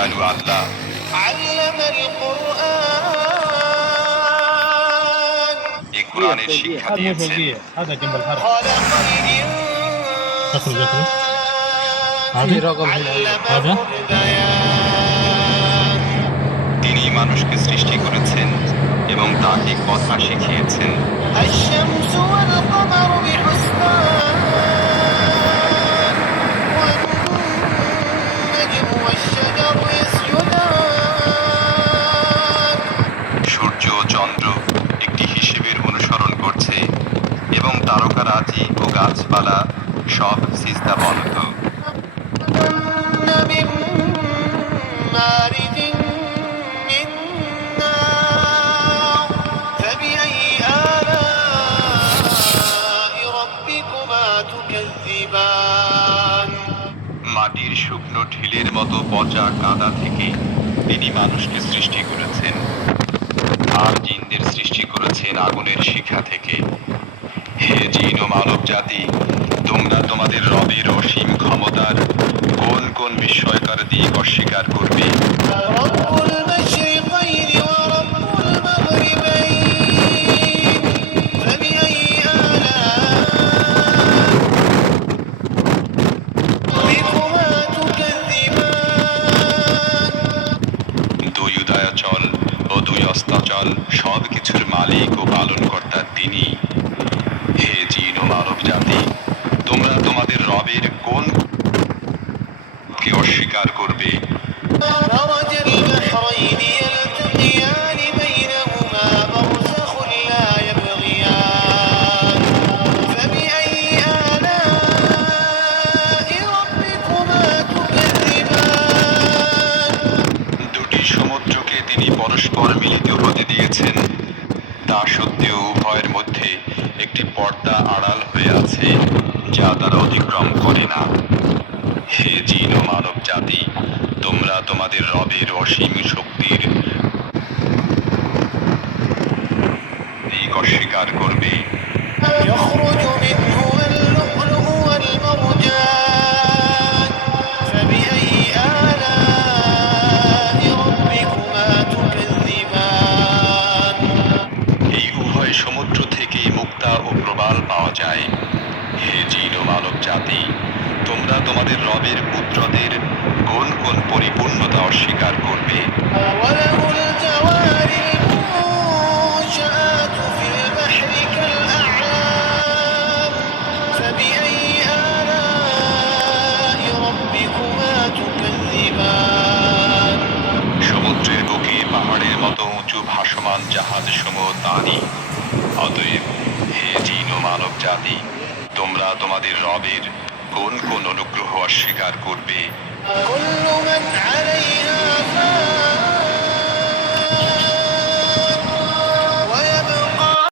দয়ালু আল্লাহ এই কোরআনের শিক্ষা দিয়েছেন। তিনি মানুষকে সৃষ্টি করেছেন এবং তাকে কথা শিখিয়েছেন। সূর্য ও চন্দ্র একটি হিসেবের অনুসরণ করছে এবং তারকারাজি ও গাছপালা সব সিজদাবনত। মাটির শুকনো ঢিলের মতো পচা কাদা থেকে তিনি মানুষকে সৃষ্টি করেছেন, আর জিনদের সৃষ্টি করেছেন আগুনের শিখা থেকে। হে জিন ও মানব জাতি, তোমরা তোমাদের রবের অসীম ক্ষমতার কোন কোন বিস্ময়কর দিক অস্বীকার করবে? দুই উদয়াচল ও দুই অস্তাচল সব কিছুর মালিক ও পালনকর্তা তিনি। হে জিন ও মানব জাতি, তোমরা তোমাদের রবের কোন কে অস্বীকার করবে? দুটি সমুদ্রকে তিনি পরস্পর মিলিত হতে দিয়েছেন, তা সত্ত্বেও উভয়ের মধ্যে একটি পর্দা আড়াল হয়ে আছে যা তারা অতিক্রম করে না। হে জিন ও মানব জাতি, তোমরা তোমাদের রবের অসীম শক্তির দিক অস্বীকার করবে। এই উভয় সমুদ্র থেকে মুক্তা ও প্রবাল পাওয়া যায়। হে জিন ও মানব জাতি, তোমরা তোমাদের রবের পুত্রদের কোন কোন পরিপূর্ণতা অস্বীকার করবে? সমুদ্রের বুকে পাহাড়ের মতো উঁচু ভাসমান জাহাজ সমূহ তারই। অতএব হে জিন ও মানব জাতি, তোমরা তোমাদের রবের কোন কোন অনুগ্রহ অস্বীকার করবে?